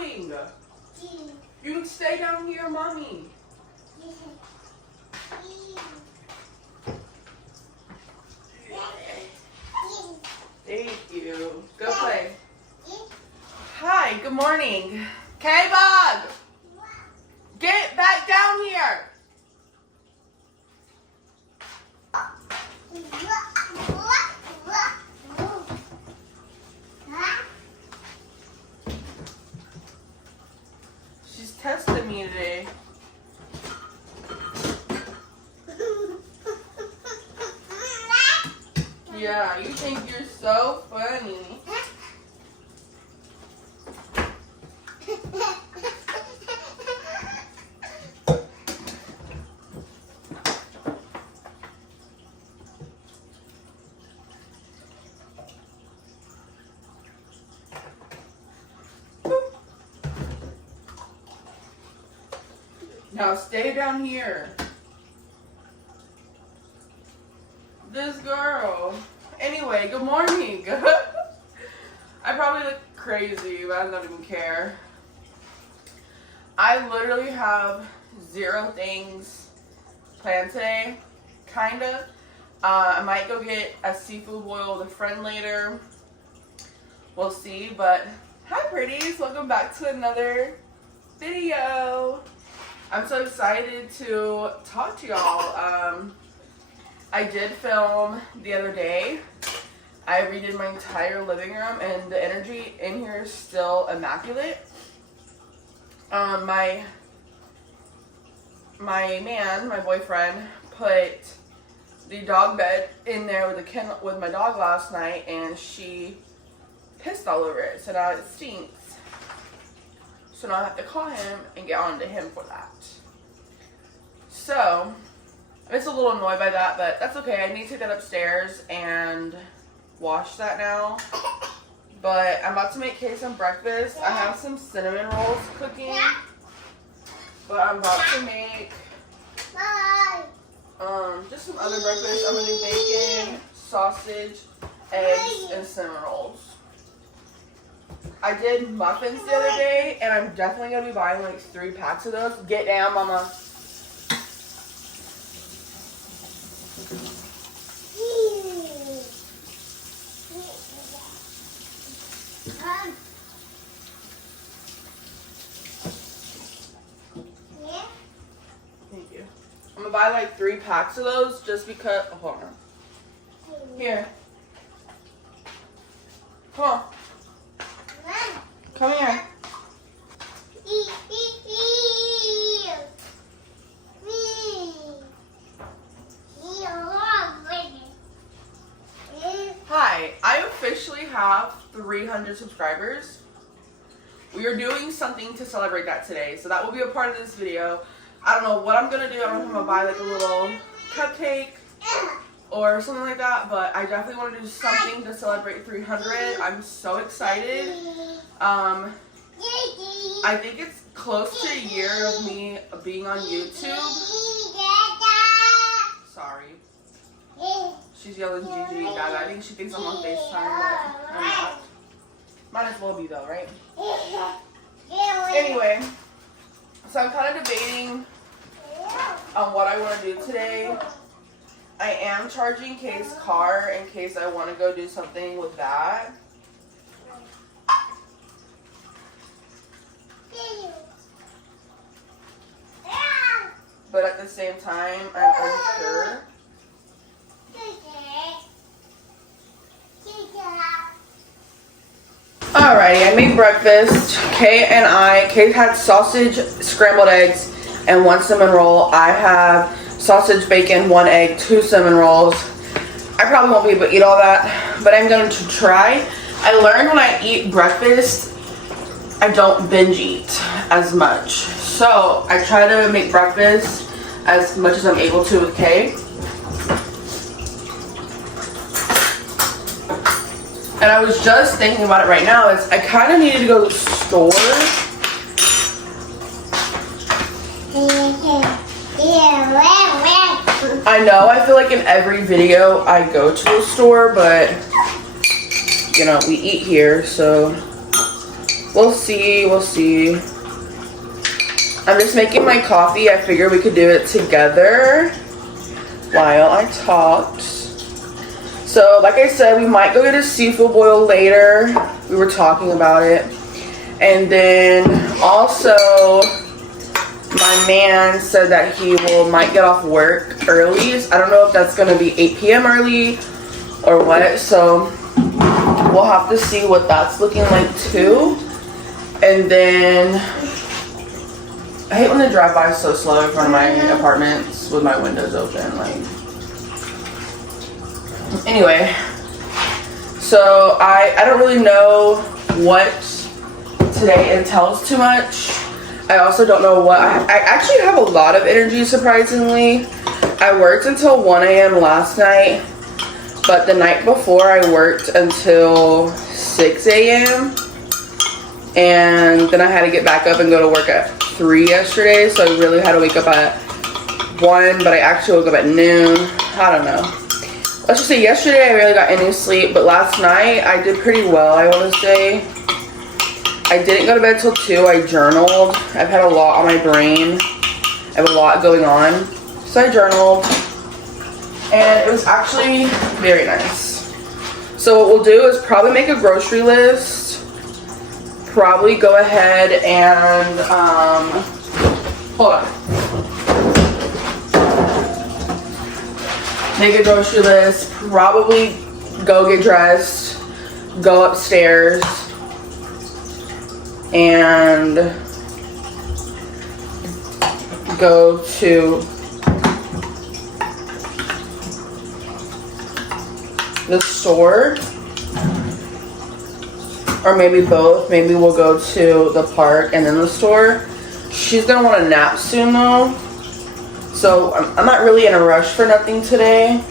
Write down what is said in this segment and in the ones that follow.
doing? You can stay down here, mommy. Thank you. Go play. Hi, good morning. K-Bug! Get back down here! She's testing me today. Yeah, you think you're so funny. Now stay down here. This girl. Anyway, good morning. I probably look crazy, but I don't even care. I literally have 0 things planned today. Kinda. I might go get a seafood boil with a friend later. We'll see, but hi pretties. Welcome back to another video. I'm so excited to talk to y'all. I did film the other day. I redid my entire living room and the energy in here is still immaculate. My boyfriend, put the dog bed in there with my dog last night and she pissed all over it, so now it stinks. So now I have to call him and get on to him for that. So, I'm just a little annoyed by that, but that's okay. I need to take that upstairs and wash that now. But I'm about to make Kay some breakfast. I have some cinnamon rolls cooking. But I'm about to make just some other breakfast. I'm going to do bacon, sausage, eggs, and cinnamon rolls. I did muffins the other day, and I'm definitely going to be buying like 3 packs of those. Get down, mama. Thank you. I'm going to buy like 3 packs of those just because. Oh, hold on. Here. Come on. Come here. Hi, I officially have 300 subscribers. We are doing something to celebrate that today, so that will be a part of this video. I don't know what I'm gonna do. I don't know if I'm gonna buy like a little cupcake or something like that, but I definitely want to do something to celebrate 300. I'm so excited. I think it's close to a year of me being on YouTube. Sorry. She's yelling Gigi and Dada. I think she thinks I'm on FaceTime, but I'm not. Might as well be though, right? Anyway, so I'm kind of debating on what I want to do today. I am charging Kay's car in case I want to go do something with that. But at the same time, I'm unsure. Alrighty, I made breakfast. Kay had sausage, scrambled eggs, and 1 cinnamon roll. I have sausage, bacon, 1 egg, 2 cinnamon rolls. I probably won't be able to eat all that, but I'm going to try. I learned when I eat breakfast, I don't binge eat as much. So I try to make breakfast as much as I'm able to with Kay. And I was just thinking about it right now, is I kind of needed to go to the store. I know, I feel like in every video I go to the store, but, you know, we eat here, so We'll see, we'll see. I'm just making my coffee. I figured we could do it together while I talked. So, like I said, we might go get a seafood boil later. We were talking about it. And then also, my man said that he might get off work early. I don't know if that's going to be 8 p.m. early or what. So, we'll have to see what that's looking like too. And then, I hate when they drive by so slow in front of my apartments with my windows open. Like, anyway, so I don't really know what today entails too much. I also don't know what, I actually have a lot of energy, surprisingly. I worked until 1 a.m. last night, but the night before I worked until 6 a.m. and then I had to get back up and go to work at 3 yesterday, so I really had to wake up at 1, but I actually woke up at noon. I don't know. Let's just say yesterday I really got any sleep, but last night I did pretty well, I want to say. I didn't go to bed till 2. I journaled. I've had a lot on my brain. I have a lot going on. So I journaled. And it was actually very nice. So what we'll do is probably make a grocery list. Probably go ahead and, hold on. Make a grocery list. Probably go get dressed. Go upstairs. And go to the store, or maybe both. Maybe we'll go to the park and then the store. She's gonna want a nap soon though, so I'm not really in a rush for nothing today.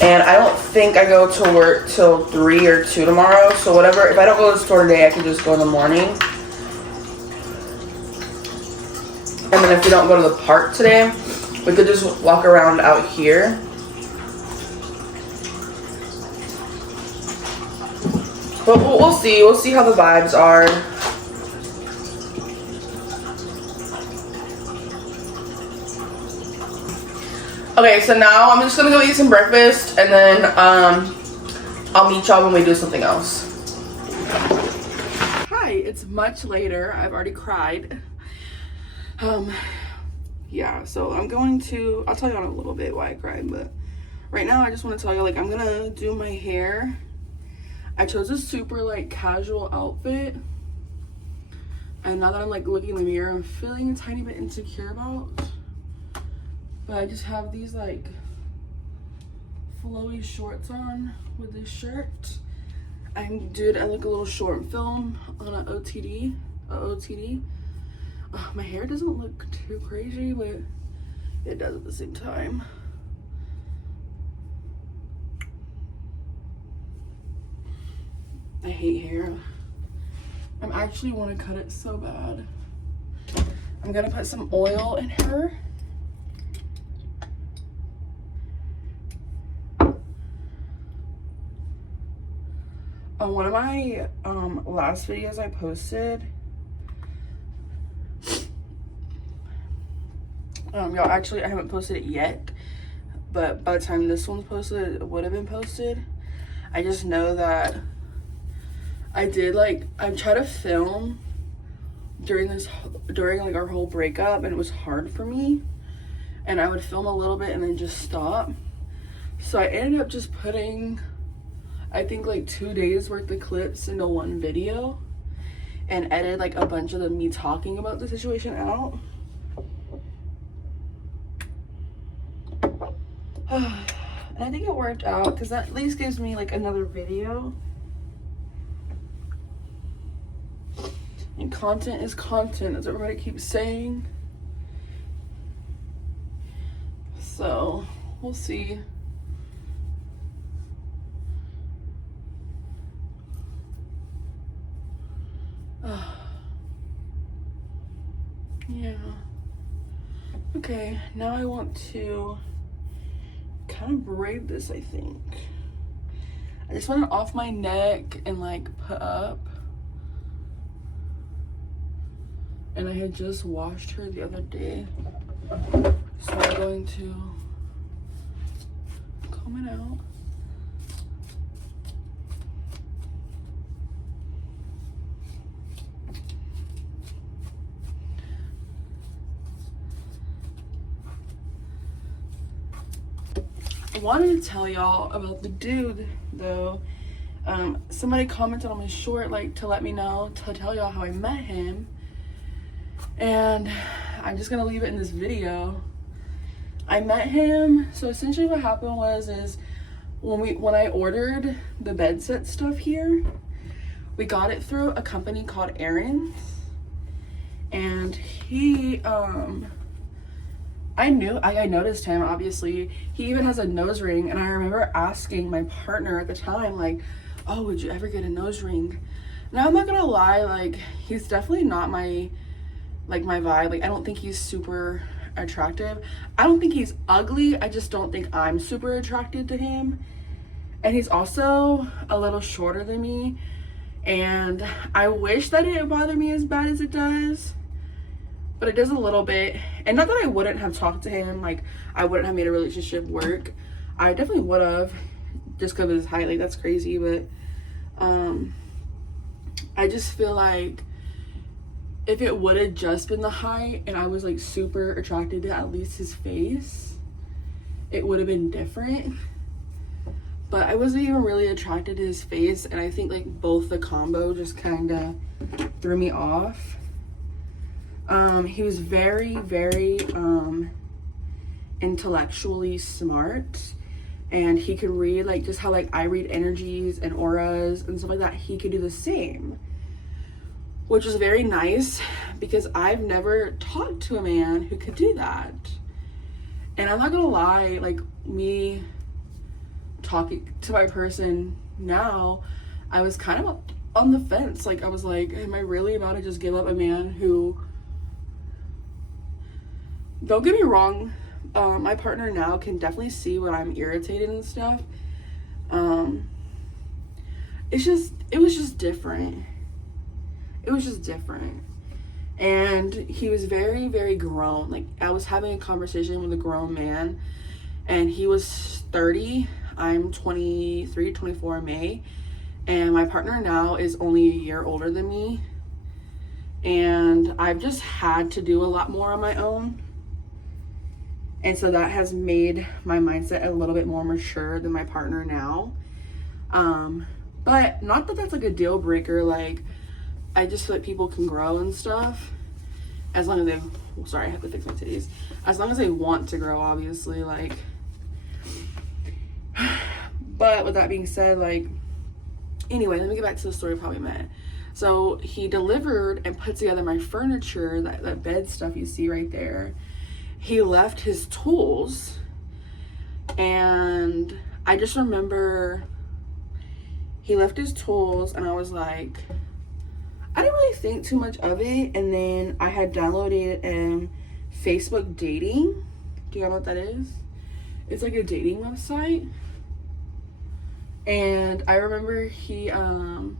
And I don't think I go to work till 3 or 2 tomorrow. So whatever, if I don't go to the store today, I can just go in the morning. And then if we don't go to the park today, we could just walk around out here. But we'll see. We'll see how the vibes are. Okay, so now I'm just gonna go eat some breakfast, and then I'll meet y'all when we do something else. Hi, it's much later. I've already cried. Yeah, so I'm going to, I'll tell you in a little bit why I cried, but right now I just want to tell you, like, I'm gonna do my hair. I chose a super, like, casual outfit, and now that I'm, like, looking in the mirror, I'm feeling a tiny bit insecure about. But I just have these, like, flowy shorts on with this shirt. I look a little short film on an OTD. My hair doesn't look too crazy, but it does at the same time. I hate hair. I actually want to cut it so bad. I'm gonna put some oil in her. On one of my last videos I posted, y'all, actually I haven't posted it yet, but by the time this one's posted, it would have been posted. I just know that I tried to film during like our whole breakup, and it was hard for me, and I would film a little bit and then just stop. So I ended up just putting, I think, like 2 days worth of clips into one video and edited like a bunch of me talking about the situation out. And I think it worked out because that at least gives me like another video. And content is content, as everybody keeps saying. So we'll see. Yeah. Okay, now I want to kind of braid this, I think. I just want it off my neck and like put up. and I had just washed her the other day, so I'm going to comb it out. I wanted to tell y'all about the dude though. Somebody commented on my short, like, to let me know, to tell y'all how I met him, and I'm just gonna leave it in this video. I met him, so essentially what happened was when I ordered the bed set stuff here, we got it through a company called Aaron's, and he I noticed him, obviously. He even has a nose ring, and I remember asking my partner at the time, like, oh, would you ever get a nose ring? Now, I'm not gonna lie, like, he's definitely not my vibe. Like, I don't think he's super attractive. I don't think he's ugly. I just don't think I'm super attracted to him. And he's also a little shorter than me, and I wish that it didn't bother me as bad as it does. But it does a little bit. And not that I wouldn't have talked to him, like, I wouldn't have made a relationship work. I definitely would have, just because of his height. Like, that's crazy. But I just feel like if it would have just been the height and I was, like, super attracted to at least his face, it would have been different. But I wasn't even really attracted to his face, and I think, like, both the combo just kind of threw me off. He was very, very intellectually smart, and he could read, like, just how, like, I read energies and auras and stuff like that. He could do the same, which was very nice because I've never talked to a man who could do that. And I'm not gonna lie, like, me talking to my person now, I was kind of on the fence. Like, I was like, am I really about to just give up a man who, don't get me wrong, my partner now can definitely see when I'm irritated and stuff. It was just different. It was just different. And he was very, very grown. Like, I was having a conversation with a grown man, and he was 30. I'm 23, 24 in May. And my partner now is only a year older than me. And I've just had to do a lot more on my own. And so that has made my mindset a little bit more mature than my partner now. But not that that's like a deal breaker. Like, I just feel like people can grow and stuff. As long as they, sorry, I have to fix my titties. As long as they want to grow, obviously, like. But with that being said, like, anyway, let me get back to the story of how we met. So he delivered and put together my furniture, that bed stuff you see right there. He left his tools, and I just remember he left his tools, and I was like, I didn't really think too much of it. And then I had downloaded Facebook dating. Do you know what that is? It's like a dating website. And I remember he found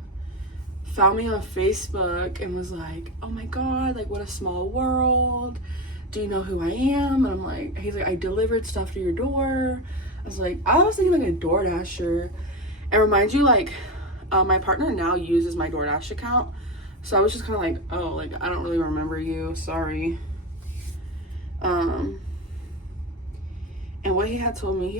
me on Facebook and was like, oh my god, like, what a small world. Do you know who I am? And I'm like, he's like, I delivered stuff to your door. I was thinking like a DoorDasher. And remind you, like, my partner now uses my DoorDash account. So I was just kind of like, oh, like, I don't really remember you, sorry. And what he had told me,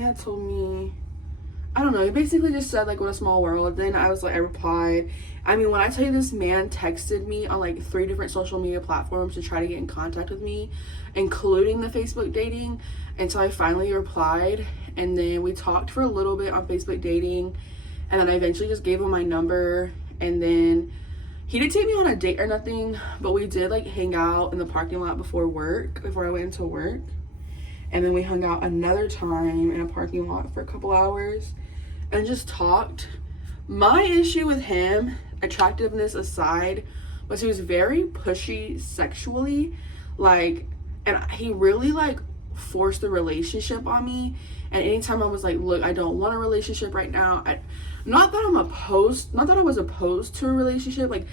I don't know, he basically just said, like, what a small world. Then I replied. I mean, when I tell you, this man texted me on like 3 different social media platforms to try to get in contact with me, including the Facebook dating. And so I finally replied, and then we talked for a little bit on Facebook dating, and then I eventually just gave him my number. And then he didn't take me on a date or nothing, but we did, like, hang out in the parking lot before I went into work. And then we hung out another time in a parking lot for a couple hours and just talked. My issue with him, attractiveness aside, was he was very pushy sexually. Like, and he really, like, forced the relationship on me. And anytime I was like, look, I don't want a relationship right now. Not that I was opposed to a relationship. Like,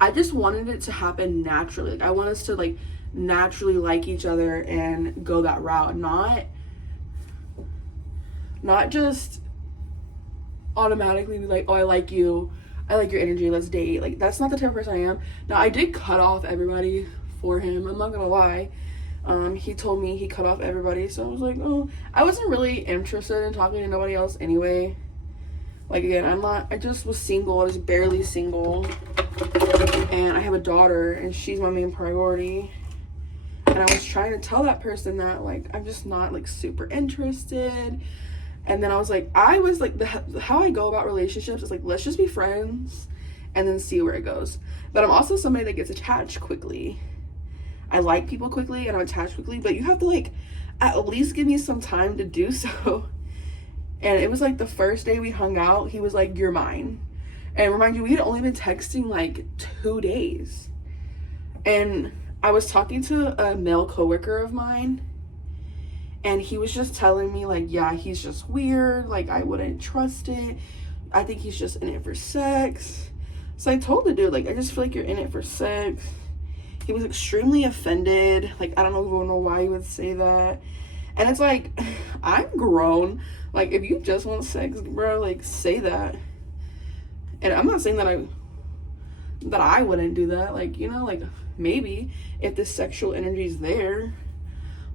I just wanted it to happen naturally. Like, I want us to like naturally like each other and go that route, not just automatically be like, oh, I like you, I like your energy, let's date. Like, that's not the type of person I am. Now, I did cut off everybody for him, I'm not gonna lie. He told me he cut off everybody, so I was like, oh, I wasn't really interested in talking to nobody else anyway. Like, again, I just was single, I was barely single, and I have a daughter, and she's my main priority. And I was trying to tell that person that, like, I'm just not, like, super interested. And then I was like, how I go about relationships is, like, let's just be friends and then see where it goes. But I'm also somebody that gets attached quickly. I like people quickly and I'm attached quickly, but you have to, like, at least give me some time to do so. And it was, like, the first day we hung out, he was like, you're mine. And remind you, we had only been texting, like, 2 days. And I was talking to a male coworker of mine, and he was just telling me, like, yeah, he's just weird. Like, I wouldn't trust it. I think he's just in it for sex. So I told the dude, like, I just feel like you're in it for sex. He was extremely offended. Like, I don't even know why he would say that. And it's like, I'm grown. Like, if you just want sex, bro, like, say that. And I'm not saying that I wouldn't do that. Like, you know, like, maybe if the sexual energy is there,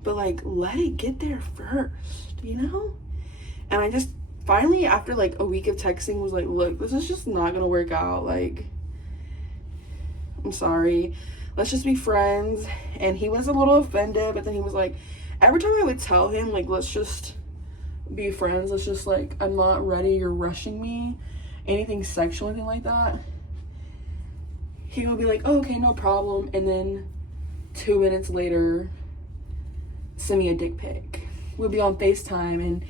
but, like, let it get there first, you know? And I just finally, after like a week of texting, was like, look, this is just not gonna work out. Like, I'm sorry, let's just be friends. And he was a little offended, but then he was like, every time I would tell him, like, let's just be friends, let's just, like, I'm not ready, you're rushing me, anything sexual, anything like that, he would be like, oh, okay, no problem. And then 2 minutes later, send me a dick pic. We'll be on FaceTime, and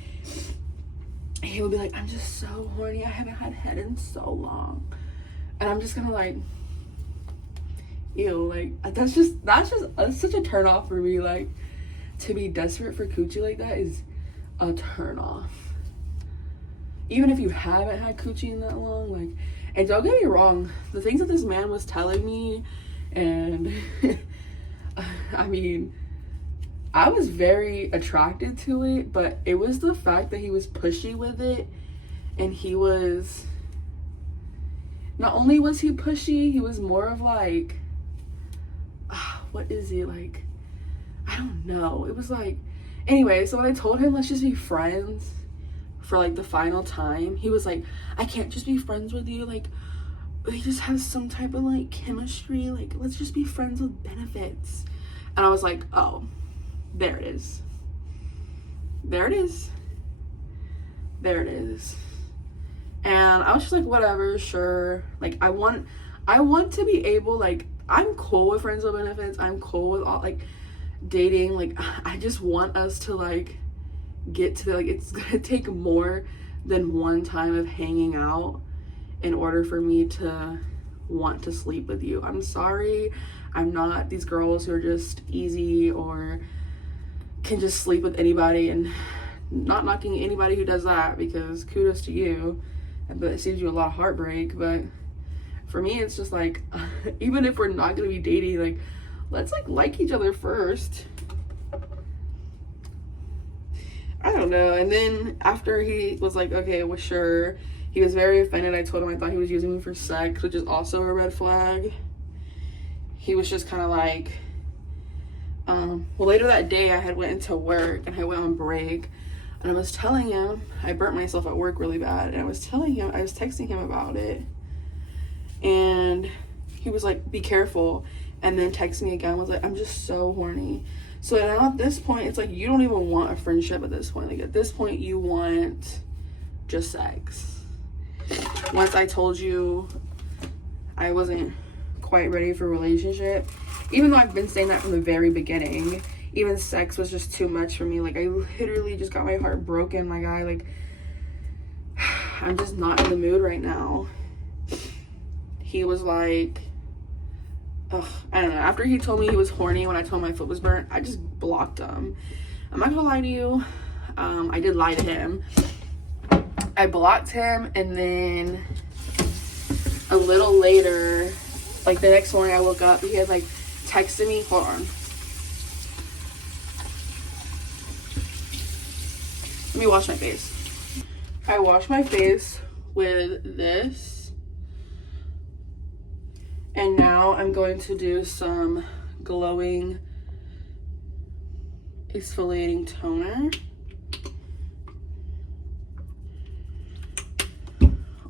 he would be like, I'm just so horny, I haven't had head in so long. And I'm just gonna, like, ew, like, that's such a turn off for me. Like, to be desperate for coochie like that is a turn off. Even if you haven't had coochie in that long, like, and don't get me wrong, the things that this man was telling me, and I mean, I was very attracted to it, but it was the fact that he was pushy with it, and he was, not only was he pushy, he was more of like, what is he, like, I don't know, it was like, anyway, so when I told him, let's just be friends for, like, the final time, he was like, I can't just be friends with you, like, we just have some type of, like, chemistry, like, let's just be friends with benefits. And I was like, oh, there it is. There it is. There it is. And I was just like, whatever, sure. Like, I want to be able, like, I'm cool with friends with benefits. I'm cool with all, like, dating. Like, I just want us to, like, get to the, like, it's gonna take more than one time of hanging out in order for me to want to sleep with you. I'm sorry, I'm not these girls who are just easy or can just sleep with anybody, and not knocking anybody who does that, because kudos to you, but it saves you a lot of heartbreak. But for me, it's just like, even if we're not gonna be dating, like, let's like each other first. I don't know. And then after he was like, okay, well, sure, he was very offended. I told him I thought he was using me for sex, which is also a red flag. He was just kind of like, well, later that day I had went into work and I went on break, and I was telling him, I burnt myself at work really bad, and I was texting him about it, and he was like, be careful, and then texted me again, was like, I'm just so horny. So now at this point, it's like, you don't even want a friendship at this point. Like, at this point, you want just sex. Once I told you I wasn't quite ready for a relationship, even though I've been saying that from the very beginning, even sex was just too much for me. Like, I literally just got my heart broken, my guy. Like, I'm just not in the mood right now. He was like, ugh, I don't know. After he told me he was horny when I told him my foot was burnt, I just blocked him. I'm not gonna lie to you. I did lie to him. I blocked him, and then a little later, Like the next morning I woke up, he had like texted me, hold on. Let me wash my face. I wash my face with this. And now I'm going to do some glowing exfoliating toner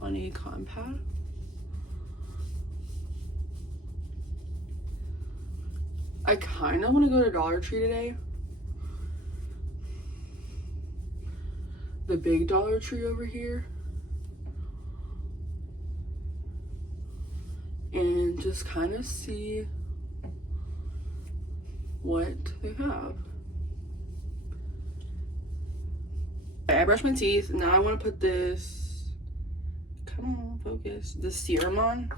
on a cotton pad. I kind of want to go to Dollar Tree today. The big Dollar Tree over here. And just kind of see what they have. I brushed my teeth. Now I want to put this, come on, focus, the serum on.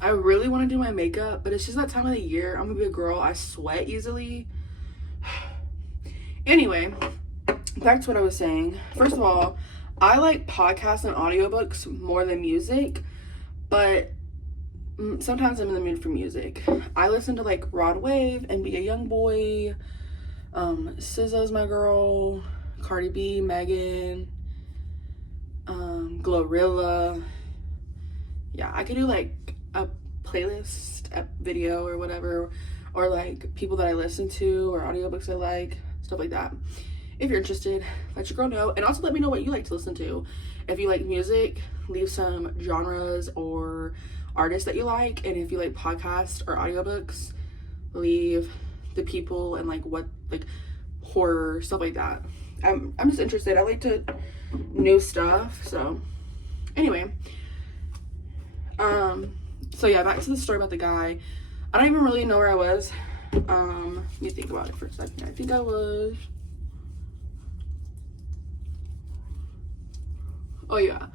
I really want to do my makeup, but it's just that time of the year. I'm a big girl. I sweat easily. Anyway, back to what I was saying. First of all, I like podcasts and audiobooks more than music, but sometimes I'm in the mood for music. I listen to like Rod Wave and Be a Young Boy, SZA's my girl, Cardi B, Megan, Glorilla. Yeah, I could do like a playlist, a video or whatever, or like people that I listen to or audiobooks I like, stuff like that. If you're interested, let your girl know, and also let me know what you like to listen to. If you like music, leave some genres or artists that you like, and if you like podcasts or audiobooks, leave the people and like what, like horror, stuff like that. I'm just interested. I like to new stuff. So anyway, so yeah, back to the story about the guy. I don't even really know where I was. Let me think about it for a second. I think I was, oh yeah,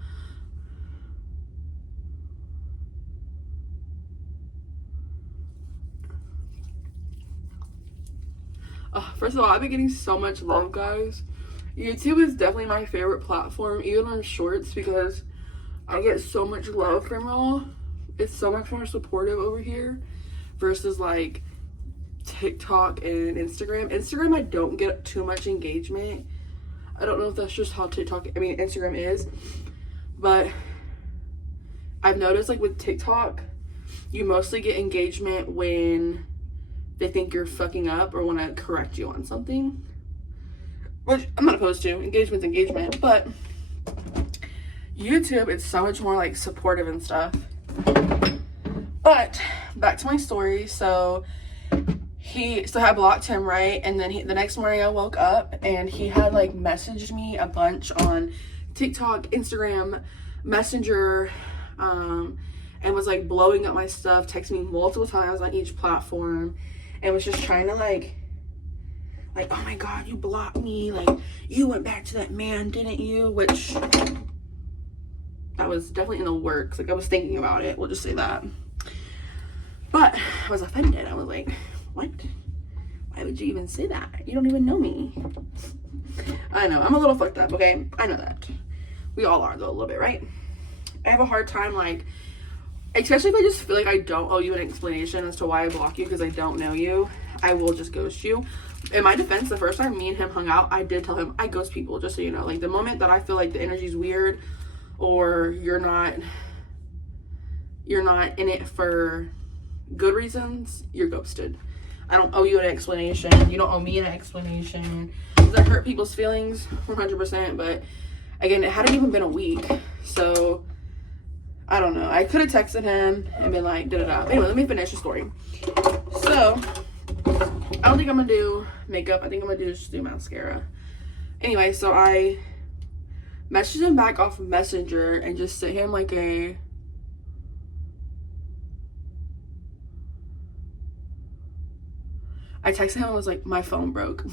first of all, I've been getting so much love, guys. YouTube is definitely my favorite platform, even on shorts, because I get so much love from y'all. It's so much more supportive over here versus like TikTok and Instagram. Instagram, I don't get too much engagement. I don't know if that's just how Instagram is, but I've noticed like with TikTok, you mostly get engagement when they think you're fucking up or want to correct you on something, which I'm not opposed to. Engagement's engagement, but YouTube, it's so much more like supportive and stuff. But back to my story. So I blocked him, right? And then the next morning I woke up and he had like messaged me a bunch on TikTok, Instagram, Messenger, and was like blowing up my stuff, texting me multiple times on each platform, and was just trying to like, oh my God, you blocked me. Like, you went back to that man, didn't you? Which, that was definitely in the works. Like, I was thinking about it. We'll just say that. But I was offended. I was like, what? Why would you even say that? You don't even know me. I know. I'm a little fucked up, okay? I know that. We all are, though, a little bit, right? I have a hard time, like, especially if I just feel like I don't owe you an explanation as to why I block you because I don't know you. I will just ghost you. In my defense, the first time me and him hung out, I did tell him I ghost people, just so you know. Like, the moment that I feel like the energy's weird or you're not in it for good reasons, you're ghosted. I don't owe you an explanation. You don't owe me an explanation. Does that hurt people's feelings? 100%. But again, it hadn't even been a week. So I don't know. I could have texted him and been like, da-da-da. Anyway, let me finish the story. So I don't think I'm going to do makeup. I think I'm going to just do mascara. Anyway, so I messaged him back off of Messenger and just sent him like I texted him and was like, my phone broke.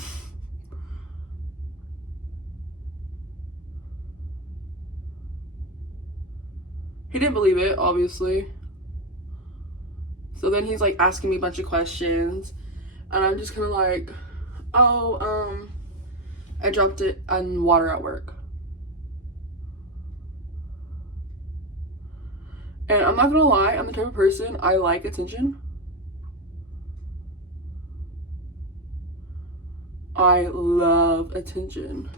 He didn't believe it, obviously. So then he's like asking me a bunch of questions, and I'm just kind of like, oh, I dropped it on water at work. And I'm not gonna lie, I'm the type of person, I like attention. I love attention.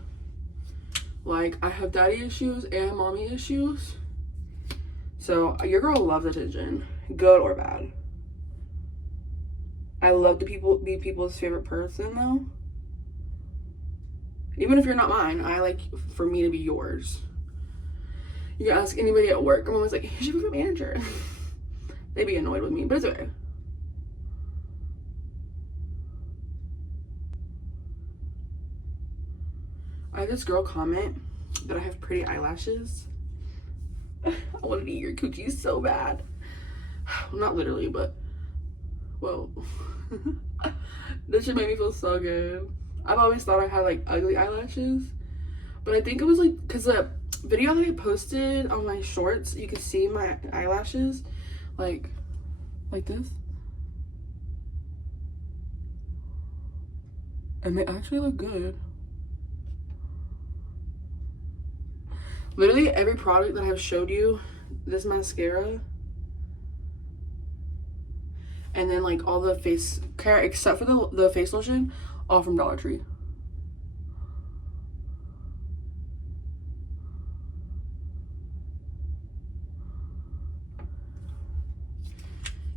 Like, I have daddy issues and mommy issues. So your girl loves attention, good or bad. I love to be people's favorite person though. Even if you're not mine, I like for me to be yours. You can ask anybody at work, I'm always like, who's your favorite manager? They be annoyed with me, but it's okay. I had this girl comment that I have pretty eyelashes. I wanted to eat your cookies so bad. Well, not literally, but well, this shit made me feel so good. I've always thought I had like ugly eyelashes, but I think it was like because the video that I posted on my shorts, you could see my eyelashes like this, and they actually look good. Literally every product that I've showed you, this mascara, and then like all the face care except for the face lotion, all from Dollar Tree.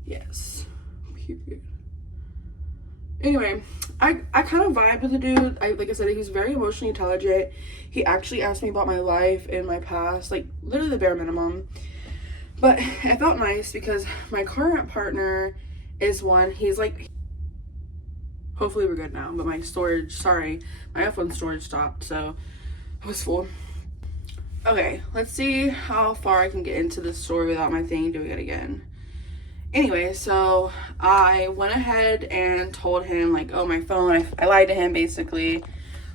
Yes, period. Anyway, I kind of vibe with the dude. Like I said, he was very emotionally intelligent. He actually asked me about my life and my past, like literally the bare minimum. But it felt nice because my current partner is one, he's like, hopefully we're good now, but my iPhone storage stopped, so I was full. Okay, let's see how far I can get into this story without my thing doing it again. Anyway, so I went ahead and told him like, oh, my phone, I lied to him basically.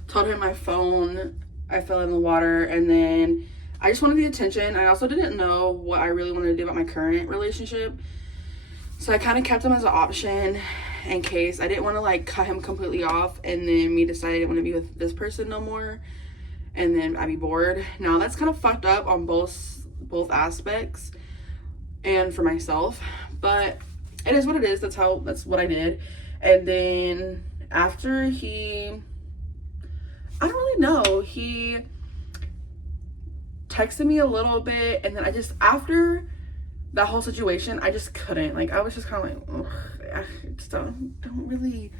Told him my phone, I fell in the water, and then I just wanted the attention. I also didn't know what I really wanted to do about my current relationship. So I kind of kept him as an option in case I didn't want to like cut him completely off and then me decide I didn't want to be with this person no more and then I'd be bored. Now that's kind of fucked up on both aspects and for myself, but it is what it is. That's what I did. And then after I don't really know, he texted me a little bit, and then after that whole situation, I just couldn't. Like, I was just kind of like, ugh, I just don't really.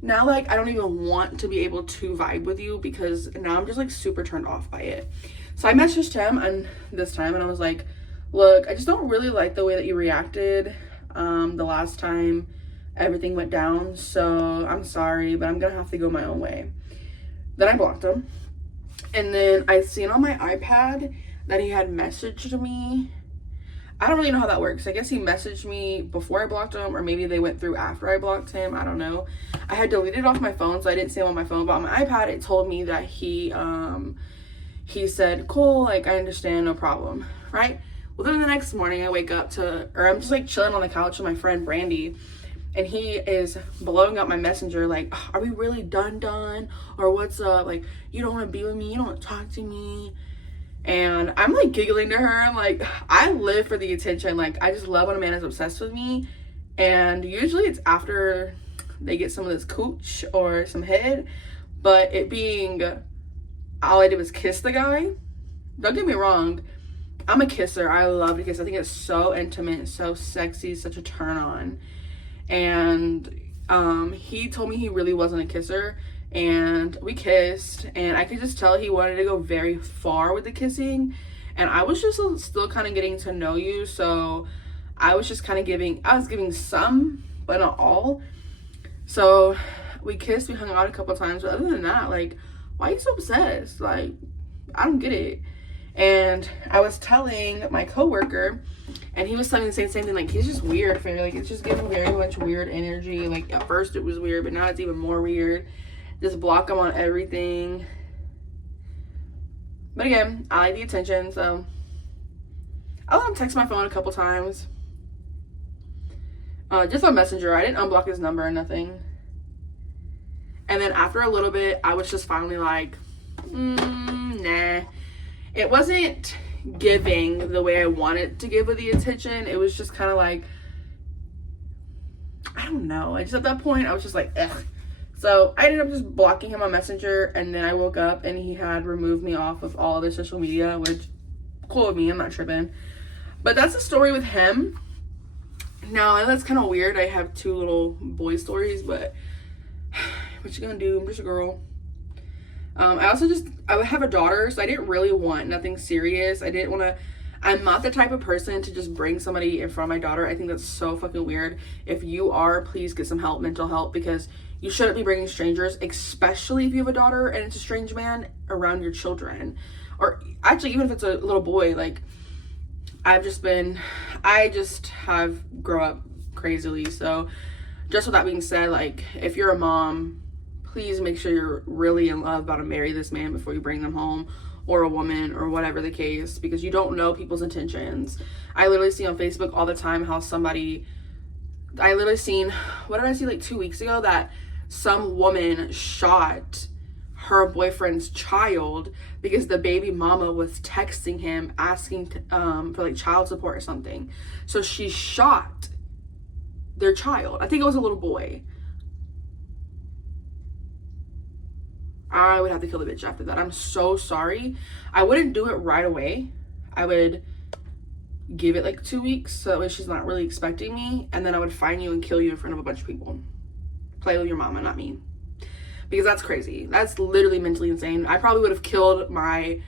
Now, like, I don't even want to be able to vibe with you because now I'm just like super turned off by it. So I messaged him this time and I was like, look, I just don't really like the way that you reacted the last time everything went down. So I'm sorry, but I'm gonna have to go my own way. Then I blocked him. And then I seen on my iPad that he had messaged me. I don't really know how that works. I guess he messaged me before I blocked him, or maybe they went through after I blocked him. I don't know. I had deleted it off my phone, so I didn't see him on my phone. But on my iPad, it told me that he said, cool, like, I understand, no problem, right? Well, then the next morning I wake up I'm just like chilling on the couch with my friend Brandy, and he is blowing up my messenger like, are we really done? Or what's up? Like, you don't want to be with me? You don't want to talk to me? And I'm like giggling to her. I'm like, I live for the attention. Like, I just love when a man is obsessed with me. And usually it's after they get some of this cooch or some head. But it being all I did was kiss the guy. Don't get me wrong. I'm a kisser. I love to kiss. I think it's so intimate, so sexy, such a turn on. And he told me he really wasn't a kisser. And we kissed, and I could just tell he wanted to go very far with the kissing, and I was just still kind of getting to know you, so I was just kind of giving some, but not all. So we kissed, we hung out a couple times, but other than that, like, why are you so obsessed? Like, I don't get it. And I was telling my coworker, and he was telling the same thing, like, he's just weird for me. Like, it's just giving very much weird energy. Like, at first it was weird, but now it's even more weird. Just block him on everything. But again, I like the attention, so I let him text my phone a couple times. Just on Messenger. I didn't unblock his number or nothing. And then after a little bit, I was just finally like, nah. It wasn't giving the way I wanted to give with the attention. It was just kind of like, I don't know. I just, at that point, I was just like, ugh. So I ended up just blocking him on Messenger, and then I woke up and he had removed me off of all other social media, which, cool with me, I'm not tripping. But that's the story with him. Now, that's kind of weird. I have 2 little boy stories, but what you gonna do? I'm just a girl. I have a daughter, so I didn't really want nothing serious. I'm not the type of person to just bring somebody in front of my daughter. I think that's so fucking weird. If you are, please get some help, mental help, because you shouldn't be bringing strangers, especially if you have a daughter and it's a strange man, around your children. Or actually, even if it's a little boy, like, I just have grown up crazily. So just with that being said, like, if you're a mom, please make sure you're really in love about to marry this man before you bring them home, or a woman, or whatever the case, because you don't know people's intentions. I literally see on Facebook all the time how what did I see like 2 weeks ago, that some woman shot her boyfriend's child because the baby mama was texting him asking for like child support or something. So she shot their child. I think it was a little boy. I would have to kill the bitch after that. I'm so sorry. I wouldn't do it right away. I would give it like 2 weeks so that way she's not really expecting me, and then I would find you and kill you in front of a bunch of people. Play with your mama, not me. Because that's crazy. That's literally mentally insane. I probably would have killed my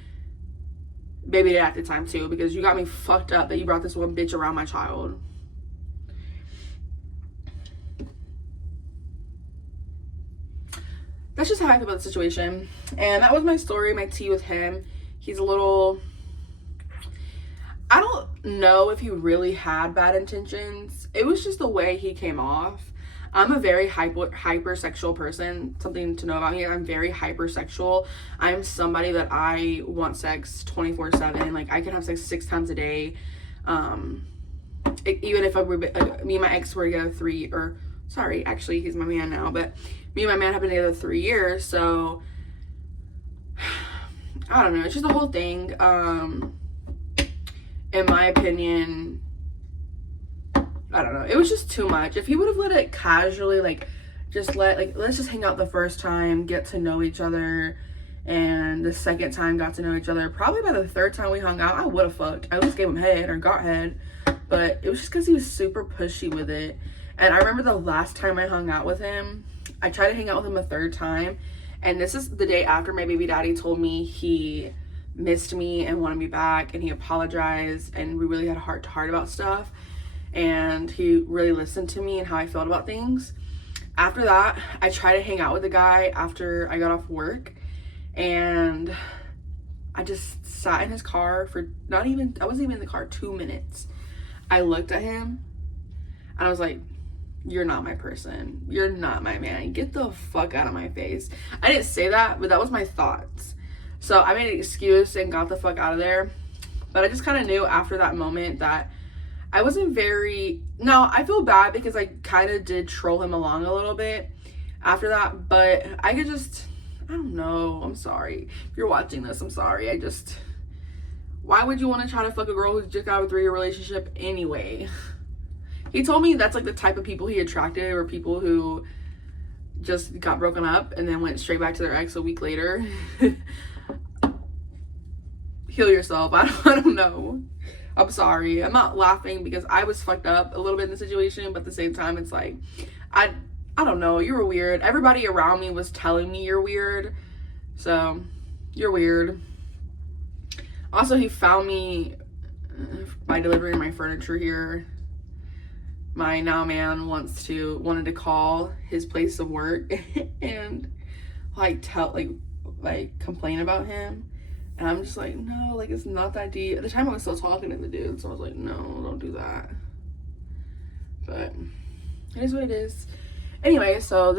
baby dad at the time too, because you got me fucked up that you brought this one bitch around my child. That's just how I feel about the situation. And that was my story, my tea with him. He's a little, I don't know if he really had bad intentions. It was just the way he came off. I'm a very hypersexual person. Something to know about me, I'm very hypersexual. I'm somebody that I want sex 24/7. Like, I can have sex 6 times a day. Even if me and my ex were together actually, he's my man now, but me and my man have been together 3 years, so I don't know. It's just the whole thing. In my opinion, I don't know. It was just too much. If he would have let it casually, let's just hang out the first time, get to know each other, and the second time got to know each other. Probably by the 3rd time we hung out, I would have fucked. I at least gave him head or got head, but it was just because he was super pushy with it. And I remember the last time I hung out with him, I tried to hang out with him a 3rd time, and this is the day after my baby daddy told me he missed me and wanted me back, and he apologized, and we really had a heart-to-heart about stuff, and he really listened to me and how I felt about things. After that, I tried to hang out with the guy after I got off work, and I just sat in his car for I wasn't even in the car 2 minutes. I looked at him and I was like, you're not my person. You're not my man. Get the fuck out of my face. I didn't say that, but that was my thoughts. So I made an excuse and got the fuck out of there. But I just kind of knew after that moment that I wasn't I feel bad because I kind of did troll him along a little bit after that, but I don't know. I'm sorry. If you're watching this, I'm sorry. Why would you want to try to fuck a girl who's just got a 3-year relationship anyway? He told me that's like the type of people he attracted, or people who just got broken up and then went straight back to their ex a week later. Heal yourself. I don't know. I'm sorry. I'm not laughing because I was fucked up a little bit in the situation, but at the same time, it's like, I don't know. You were weird. Everybody around me was telling me you're weird. So, you're weird. Also, he found me by delivering my furniture here. My now man wanted to call his place of work and complain about him. And I'm just like, no, it's not that deep. At the time I was still talking to the dude, so I was like, no, don't do that. But it is what it is. Anyway, so this